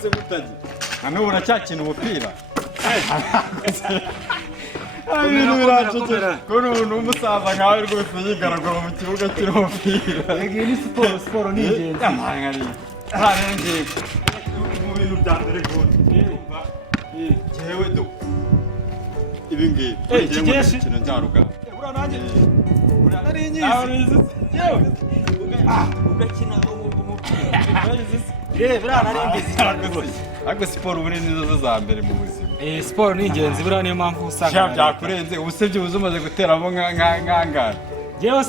se mutaji nano uracyakina umupira ibintu biracecera kono n'umusaza nkawe rwose yigaragara mu kibuga cy'umupira iyi ni siporo ni ingenzi amahangari harenze mu bintu bya mbere gute jewe do ibi ngibi kigeshi kintu nzaruga uranange ari nyisi yewe ugakina umupira birana ari ingenzi ariko siporo ubu nizo za mbere mu buzima siporo ni ingenzi buriya niyo mpamvu usanga cyangwa byakurenze ubusebye umaze guteramo nkangara yewe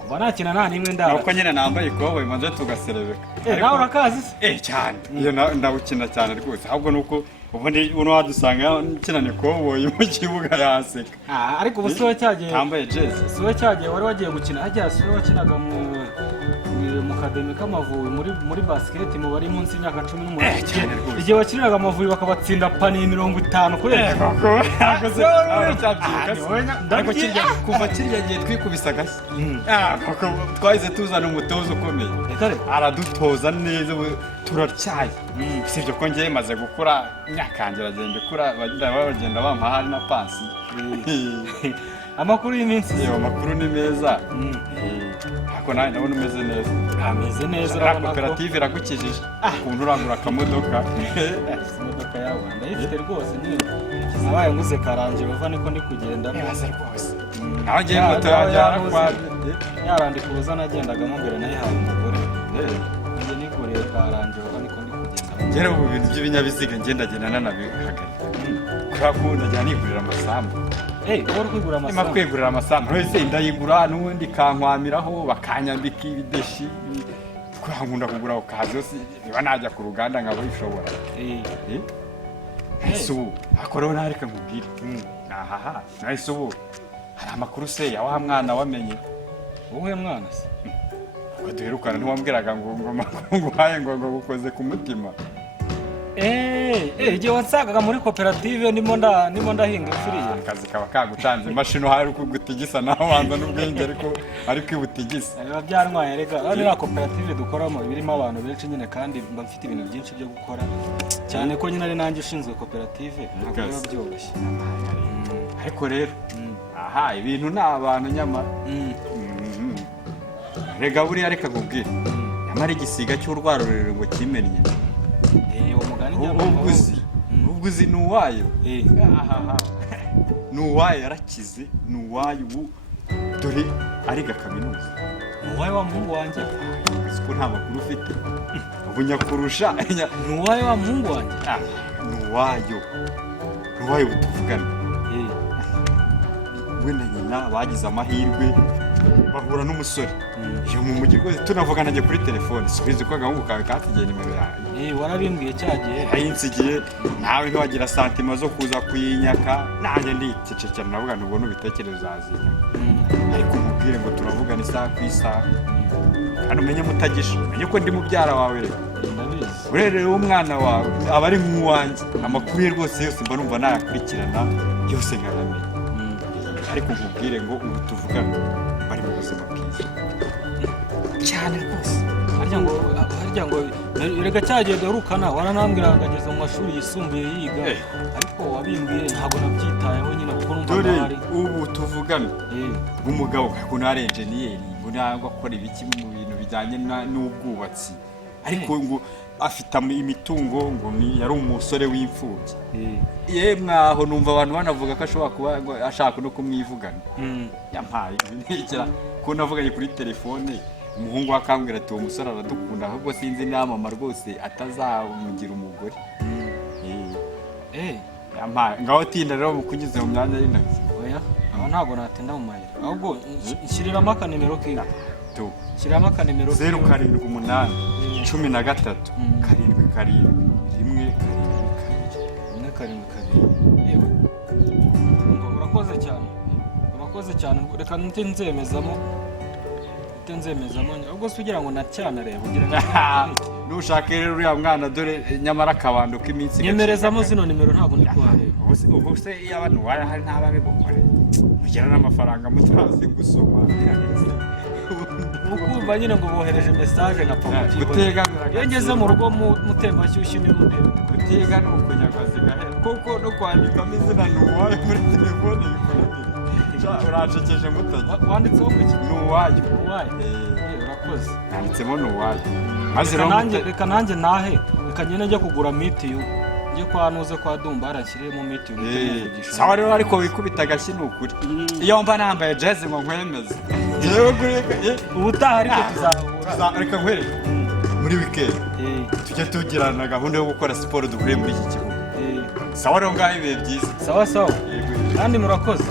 kuba nakina nta nimwe ndara nuko nyine nambaye ikoboyi maze tugaserebeka nawe urakazi se cyane iyo ndawukina cyane rwose ahubwo nuko ubundi uno wadusanga kinane ikoboyi mu kibuga yaseka ariko ubu siwe cyagiye tambaye jezi siwe cyagiye wari wagiye gukina hajya siwe wakinaga mu kademi k'amavubi muri basket mu bari munsi y'imyaka 18 igihe wakiniraga amavubi bakabatsinda pani 50 kuri kuva kirya gihe twikubisa gashya twahize tuzana umutoza ukomeye aradutoza neza turacyaye sibyo ko ngiye maze gukura imyaka yanjye bagenda ikura bagenda bampa hari na pasi amakuru y'iminsi amakuru ni meza ariko nawe ndabona umeze neza ameze neza urabona koperative iragukijije ukuntu urangura akamodoka imodoka yawe ndayifite rwose nyine nabaye nguze karanje bava niko ndi kugenda neza rwose nawe ngiye moto yajyana kwa yarandikuza nagendagamo mbere nayihaye umugore njye niguriye karanje bava niko ndi kugenda ngera ubu bintu by'ibinyabiziga ngendagenda nanabihagarika kubera ko ndajya nigurira amasambu uri kwigura amasambu ima kwigurira amasambu wese ndayigura n'ubundi kankwamiraho bakanyambika ibideshi nkunda kugura ako kazi yose niba najya ku ruganda nkaba bishobora ese ubu akoreho ntareka nkubwire ahaha nahise ubu hari amakuru se ya wa mwana wamenye wowe mwana se ngo duherukana ntiwambwiraga ngo uhaye ngo gukoze ku mutima igihe wansangaga muri koperative ndimo ndahinga ifiriye akazi kaba kagucanze imashini hari kugutigisa naho wanza n'ubwenge ariko ibutigisa biba byarwaye rega hano ni koperative dukoramo birimo abantu benshi nyine kandi mba mfite ibintu byinshi byo gukora cyane ko nyine ari nanjye ushinzwe koperative ntabwo biba byoroshye ariko rero ibintu ni abantu nyamara rega buriya reka nkubwire nyamara igisiga cy'urwara rurerure ngo kimennye ubwo uzi ni uwayo ni uwayo yarakize ni uwayo ubu dore ariga kaminuza ni uwayo wa muhungu wanjye uzi ko nta makuru ufite ubu nyakurusha ni uwayo wa muhungu wanjye ni uwayo butuvugana we na nyina bagize amahirwe bahura n'umusore iyo mu mujyi rwose tunavugana njye kuri telefone subiza ko agahungu kawe katigiye nimero yawe warabimbwiye cyagiye ayinsigiye nawe ntiwagira santima zo kuza kuyinyaka nanjye ndicecekera navuga ntubona ubitekerezo uzazinya ariko umubwire ngo turavugana isaha ku isaha kandi umenye mutagisha umenye ko ndi mubyara wawe rero urerere w'umwana wawe aba ari nk'uwanjye amakuru ye rwose yose mba numva nayakurikirana yose nkanamenya ariko nkubwire ngo ubu tuvugana bari mu buzima bwiza cyane rwose harya ngo rega cyagiye duherukana waranambwira ngo ageze mu mashuri yisumbuye yiga ariko wabimbwiye ntabwo nabyitayeho nyine kuko numva dore ubu tuvugana umugabo ko nari enjeniyeri ngo ntabwo akora ibiki mu bintu bijyanye n'ubwubatsi ariko ngo afite imitungo ngo yari umusore w'imfubyi yemwe aho numva abantu banavuga ko ashobora kuba ashaka no kumwivugana yampaye ibinekera ko navuganye kuri telefone umuhungu akambwira ati uwo musore aradukunda ahubwo sinzi n'amama rwose atazamugira umugore yampaye ngaho tinda rero mukugize mu myanya y'intoki oya ntabwo natinda mu mayira ahubwo nshyiriramo akanimero kiwe shyiramo akanimero 078 13 7 yewe urakoze cyane reka nzemezamo ubwo se ugira ngo nacyana reba ugira nushaka rero uriya mwana dore nyamara akabando k'iminsi nyemerezamo zino nimero ntabwo ndi kuhareba ubwo se iyo abantu hari n'ababigukore mugira n'amafaranga mutazi gusoma ukumva nyine ngo bohereje message na papa gutega iyo ngeze mu rugo mutemba shyushyu ni mundebe gutega no kunyagaza gahera kuko no kwandikamo izina n'uwayo muri telefone uracekeje mutajya wanditseho ngo iki n'uwayo urakoze yanditsemo n'uwayo reka nanjye nahe reka nyine njya kugura mitiyu njye kwa nuze kwa Dumba arashyiriyemo mitiyu sawa rero ariko wikubita agashyi ni ukuri iyo mba nambaye jazz ngo nkwemeze ubutaha ariko tuzahura reka nkwereke muri weekend tujya tugirana gahunda yo gukora siporo duhuriye muri iki kibuga sawa rero ngaho ibihe byiza sawa kandi murakoze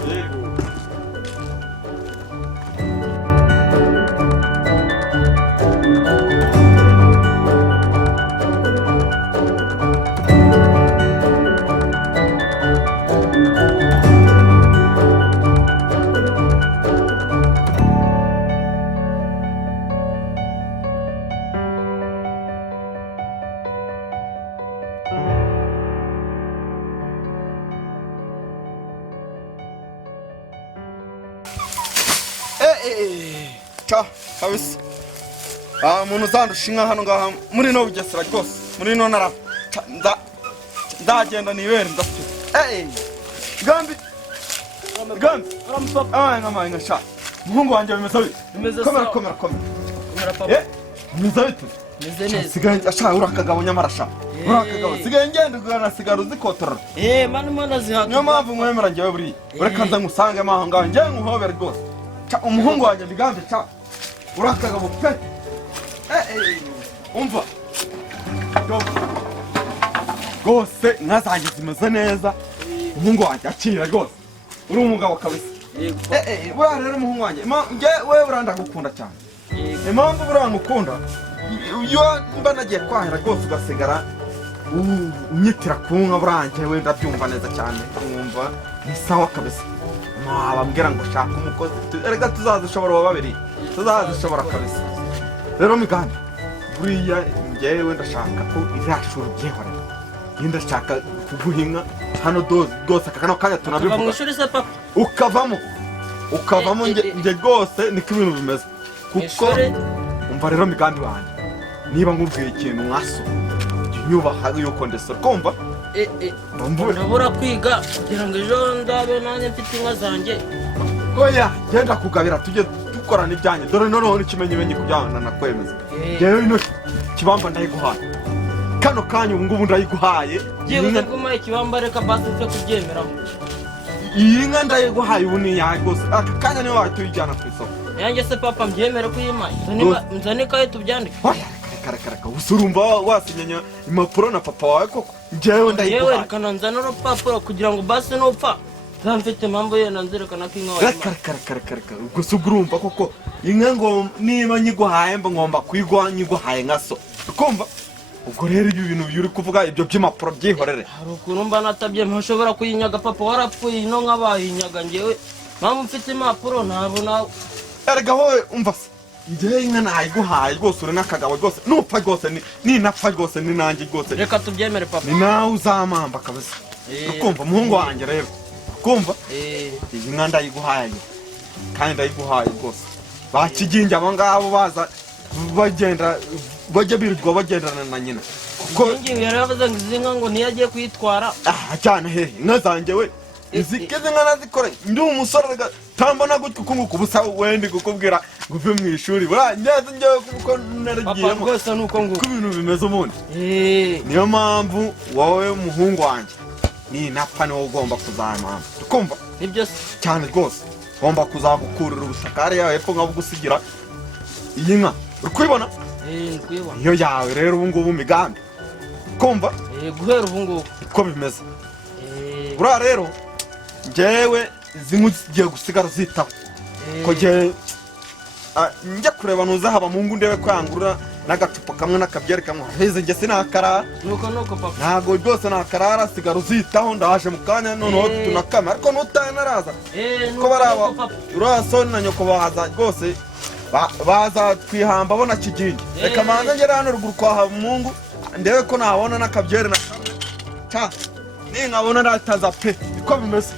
kabisa umuntu uzandusha inka hano ngaha muri no Bugesera rwose muri no nara ndagenda nibere ndafite gambi nka sha muhungu wanjye bimeze komera papa bimeze bite meze neza sigaye asha urakagabo nyamarasha urakagabo sigaye ngenda ugana sigara uzikotorora mani zihaga niyo mpamvu mwemera njyewe buri ureka nza ngusange maho ngaho njye nkuhobere rwose umuhungu wanjye bigambe urakagabo pe umva rwose inka zanjye zimeze neza umuhungu wanjye akira rwose uri umugabo kabisa buriya rero umuhungu wanjye wewe buranda gukunda cyane impamvu buriya ngukunda iyo mba nagiye kwahira rwose ugasigara unyitira ku nka buranjye wenda byumva neza cyane wumva ni sawa kabisa wabambwira ngo shaka umukozi erega tuzazishobora uwa babiri tuzazishobora kabisa rero miganda buriya njyewe ndashaka ko izashura ubyihorera iyo ndashaka kuguha inka hano rwose aka kano kanya tunabivuga ukavamo njye rwose niko ibintu bimeze kuko umva rero migambi wanjye niba nkubwiye ikintu mwaso nyubaha yuko ndetse kumva ndabura kwiga kugira ngo ejo ndabe nanjye mfite inka zanjye oya genda kugabira tujye dukorana ibyanjye dore noneho n'ikimenyimenyi kujyana nakwemeza yewe ino kibamba ndayiguhaye kano kanya ubu ngubu ndayiguhaye byibuze kuma ikibamba reka basi cyo kubyemeraho iyi nka ndayiguhaye ubu ni yawe rwose aka kanya niwe wahita uyijyana ku isoko yanjye se papa mbyemere kuyimaye nzane ikaye tubyandike karaka usurumba wasinyanya impapuro na papa wawe koko njyewe ndayiguhaye yewe reka nzane urupapuro kugira ngo basi nupfa mfite impamvu yenda nzerekana ko inka wayimaye karaka ubwo se urumva koko inka ngo niba nyiguhaye mba ngomba kuyiguha nyiguhaye nka so ukumva ubwo rero ibyo bintu uri kuvuga ibyo by'impapuro byihorere hari ukuntu mba natabye ntushobora kuyinyaga papa warapfuye ino nka bayinyaga njyewe mpamvu mfite impapuro ntabwo nawe erega wowe umva se njyewe inka nayiguhaye rwose uri n'akagabo rwose nupfa rwose ninapfa rwose ni nanjye rwose reka tubyemere papa ni nawe uzamamba kabisa ukumva umuhungu wanjye rero ukumva iyi nka ndayiguhaye kandi ndayiguhaye rwose bakiginge abo ngabo baza bagenda bajya birirwa bagendana na nyina kuko ngiye yaravuze ngo izi nka ngo ntiyagiye kuyitwara cyane hehe inka zanjye we izikize nka nazikore ndi umusore tambona gutyo kunguka ubusa wendi kukubwira ngo uve mu ishuri neza njyewe kuko naragiyemo rwose nuko nguko ibintu bimeze ubundi niyo mpamvu wowe muhungu wanjye ni napfa niwo ugomba kuzamamba tukumva nibyo se cyane rwose ugomba kuzabukurira ubutaka hariya hepfo nkabugusigira iyi nka uri kubibona iyo yawe rero ubu ngubu migambi kumva guhera ubu ngubu uko bimeze buriya rero njyewe izi nku zigiye gusigara zitaho ko njya kureba nuza haba mu ngo ndebe ko yangurura n'agacupa kamwe n'akabyeri kamwe heze njye sinakarara nuko papa ntabwo rwose nakarara sigara uzitaho ndaje mu kanya noneho tunakama ariko nutaye naraza ko baraba urasoni na nyoko baza rwose baza twihamba bona kigingi reka manza ngere hano ruguru kwa Hamungu ndebe ko nabona n'akabyeri na kamwe ninkabona nataza pe niko bimeze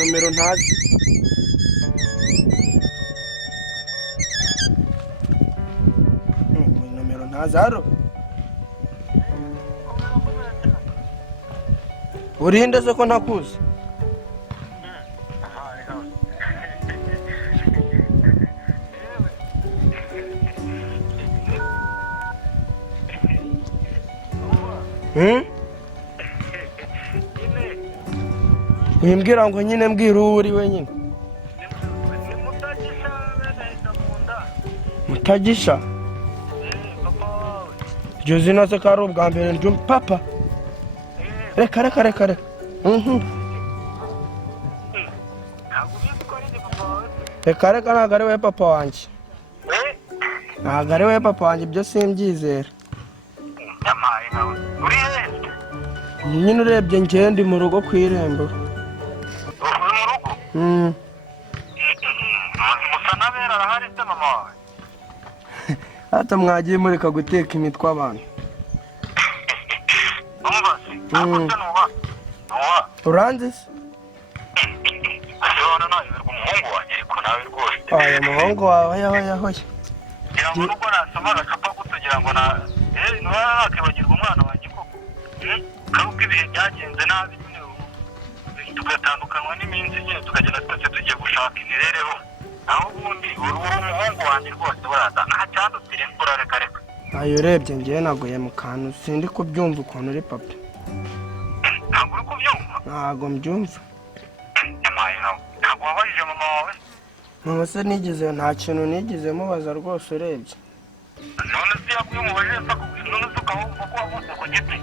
nomero ntazi. Nomero ntazi haro. Urinde se ko ntakuzi? Wimbwira ngo nyine mbwira uwo uri wenyine. Mutagisha? Iryo zina se ko ari ubwa mbere ndyumva. Papa? Reka. Reka ntabwo ari we papa wanjye. Ntabwo ari we papa wanjye, ibyo simbyizera. Nyine urebye njyewe ndi mu rugo ku irembo. Hata mwagiye mureka guteka imitwe abantu. Uranzi se? Oya muhungu wawe hoya. Karuka ibihe byagenze nabi nyine tugatandukanwa n'iminsi nyine tukagenda twese tugiye gushaka imibereho, aho ubundi uri umuhungu wanjye rwose buraza nta cyandutira imvura. Reka ayo urebye njyewe naguye mu kantu, sindi kubyumva ukuntu uri papa. Ntabwo uri kubyumva? Ntabwo mbyumva. Ntabwo wabajije mama wawe? Mama se nta kintu nigeze mubaza rwose urebye. None se yaguye umubajije se akubwira, none se ukabumva ko wavutse ku giti?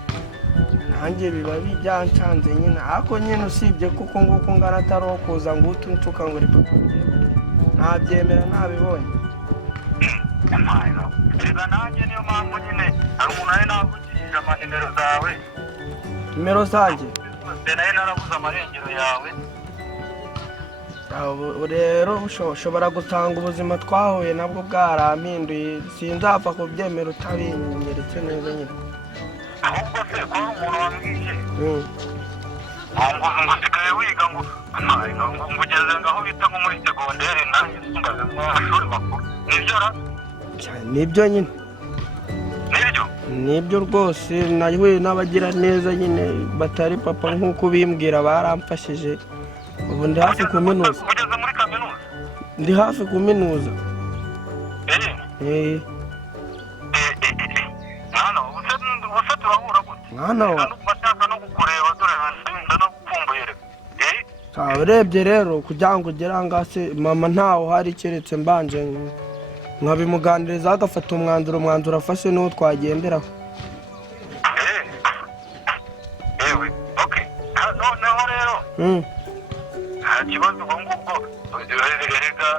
Nanjye biba byancanze nyine, ariko nyine usibye kuko nguko ngana atari uwo kuza ngo utuncuka ngo uri papa. Ntabyemera ntabibonye. Reka nanjye niyo mpamvu nyine hari umuntu ari navugishije amanimero zawe. Nimero zanjye? Nayo narabuze amarengero yawe. Rero ushobora gutanga ubuzima twahuye nabwo bwarampinduye, sinzapfa kubyemera utabinyeretse neza nyine. Ahubwo se ko hari umuntu wambwiye ngo usigaye wiga ngo ugeze ngaho bita nko muri segonderi nanjye nsungaze mu mashuri makuru. Nibyo ra? Nibyo nyine. Nibyo? Nibyo rwose, nahuye n'abagira neza nyine batari papa nk'uko bimbwira, baramfashije. Ubu ndi hafi kuminuza. Ugeze muri kaminuza? Ndi hafi kuminuza. Mwana ubuse turahura gute? Mwana wa? Bashaka no kukureba dore no gukumbuye reka. Urebye rero kugira ngo ugere aha se mama ntawe uhari keretse mbanje nkabimuganiriza agafata umwanzuro afashe n'uwo twagenderaho. Ewe, okay. Noneho rero nta kibazo ubwo ngubwo erega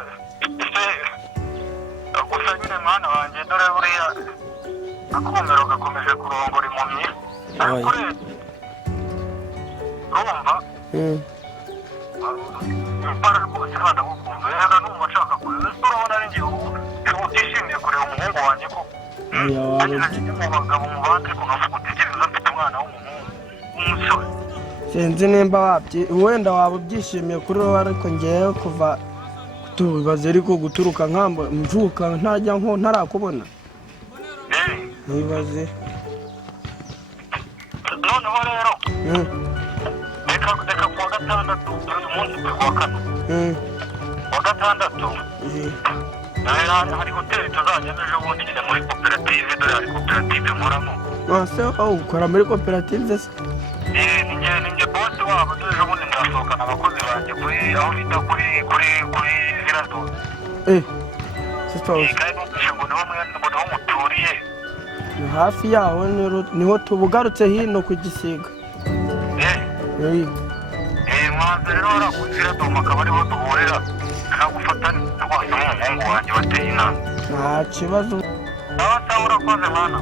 ese gusa nyine mwana wanjye dore buriya akumiro gakomeje kurongora impumyi. Ariko rero urumva impara rwose hano gukumva erega n'ubu nshaka kureba. Ese urabona ari njye utishimiye kureba umuhungu wanjye ko ageze mu bagabo mu bandi ariko nkavuga utegereza mfite umwana w'umusore. Sinzi nimba wenda waba ubyishimiye kuri wowe, ariko ngewe kuva tubibaze ariko guturuka nkamba mvuka ntajya nko ntarakubona. Nibaze. Noneho rero reka kuwa gatandatu uyu munsi turi kuwa kane. Kuwa gatandatu hari hoteli tuzajyamo ejo bundi nyine muri koperative, dore hari koperative nkoramo. Se ukora muri koperative se? Ninjye bosi wabo, dore ejo bundi ndasohokana abakozi banjye kuri aho bita kuri Zirato. Kandi numvise ngo niho muturiye. Ni hafi yaho niho tubugarutse hino ku Gisiga. Mwanze rero warakuzira doma akaba ariho duhurira nagufata rwose nk'umuhungu wanjye wateye inama. Nta kibazo. Urakoze mwana.